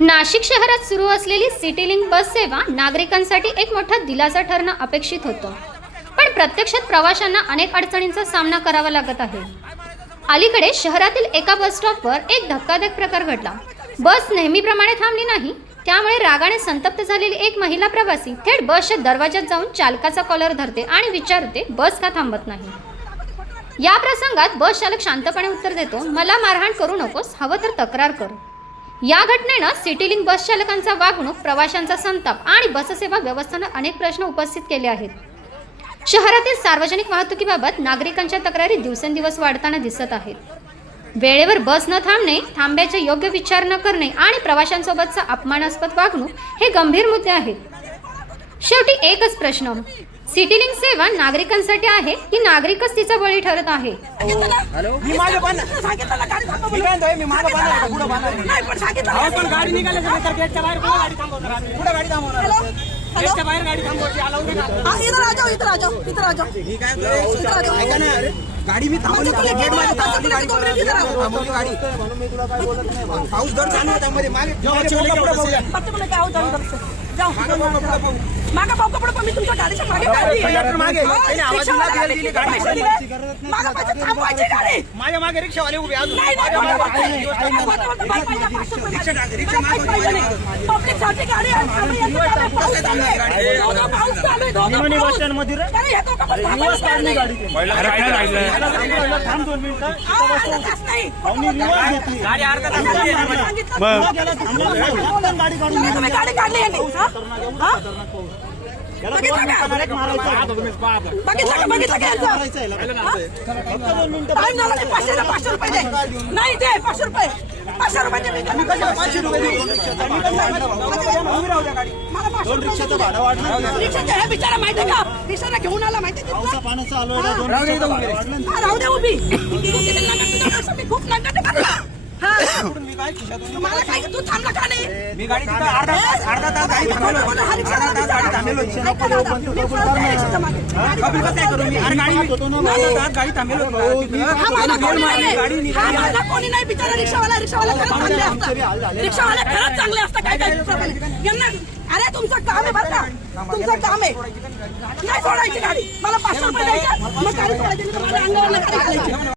नाशिक शहरात सुरू असलेली सिटीलिंक बस सेवा नागरिकांसाठी एक मोठा दिलासा ठरणं अपेक्षित होतं. पण प्रत्यक्षात प्रवाशांना अनेक अडचणींचा सामना करावा लागत आहे. अलीकडे शहरातील एका बस स्टॉपवर एक धक्कादायक प्रकार घडला. बस नेहमीप्रमाणे थांबली नाही त्यामुळे रागाने संतप्त झालेली एक महिला प्रवासी थेट बसच्या दरवाज्यात जाऊन चालकाचा कॉलर धरते आणि विचारते बस का थांबत नाही? या प्रसंगात बस चालक शांतपणे उत्तर देतो मला मारहाण करू नकोस हवं तर तक्रार कर. या घटनेनं सिटीलिंक बस चालकांचा वागणूक प्रवाशांचा संताप आणि बससेवा व्यवस्थानं अनेक प्रश्न उपस्थित केले आहेत. शहरातील सार्वजनिक वाहतुकीबाबत नागरिकांच्या तक्रारी दिवसेंदिवस वाढताना दिसत आहेत. वेळेवर बस न थांबणे थांब्याचे योग्य विचार न करणे आणि प्रवाशांसोबतचा अपमानास्पद वागणूक हे गंभीर मुद्दे आहेत. शेवटी एकच प्रश्न. सिटीलिंक सेवा नागरिकांसाठी आहे की नागरिकच तिचा बळी ठरत आहे? मी गाडी मी काय म्हणतोय? मी मागे बांधणार पुढे बांधणार नाही. नाही पण सांगितलं अहो, पण गाडी निघाल्यानंतर गेटच्या बाहेर कोण गाडी थांबवणार आम्ही? कुठं गाडी थांबवणार? हॅलो? गेटच्या बाहेर गाडी थांबवायची अलाउड नाही ना. हा इधर आ जाओ इधर आ जाओ इधर आ जाओ मी काय म्हणतोय, ऐका ना. गाडी मी थांबवली म्हणजे गेट तुम्ही मध्ये थांबवली गाडी. तुम्ही तुम्ही तुम्ही थांबवली गाडी पाऊस दर चालू होता मध्ये मागे बघूया. काय इधर से. मागे. मागा पाव कपडे पण मी तुमच्या गाडीच्या मागे काढली मागे. हो, दिली, किती गाडी? मागं थांबवायची माझ्या मागे रिक्षावाले उभे अजून. नाही रुपये रिक्षा गाडी. टाक, गाडी पाऊस. बस. अरे, हे थांबायला तयार नाही. थांब दोन मिनिटं. गाडी काढून काढली यांनी, हा? हा? बघितलं का? बघितलं का बघितलं का यांचं? हा? टाइम झाला नाही, पाचशेला पाचशे रुपये दे. नाही दे पाचशे रुपये पाचशे रुपये दे. मी देणार. पाचशे रुपये देऊ. उभी राहू द्या गाडी. मला पाचशे रुपये रिक्षाचा हे बिचारा माहितीये का रिक्षाला घेऊन आला माहितीये का तुला? राहू दे इथं उभी रे. हा, राहू दे उभी किती नंगा तुझ्या पैसा मी खूप नंगा भरला हा मी काय खिशातून मला काय तू थांबला का नाही मी गाडी तिथं अर्धा तास अर्धा तास गाडी थांबवलो होतो. अर्धा तास गाडी. गाडी कपिल कसं काय करू? मी अरे गाडी मी अर्धा तास गाडी. तिथं. हा माझा कोणी नाही हा माझा कोणी नाही बिचारा रिक्षावाला रिक्षावाला खरंच चांगले असतात. रिक्षावाले खरंच चांगले असतात काय काय. यांना अरे तुमचं काम आहे बरं का? तुमचं काम आहे. नाही सोडायची गाडी. मला पाचशे रुपये द्यायचे. मग गाडी सोडायची. माझ्या अंगावर गाडी घालायची.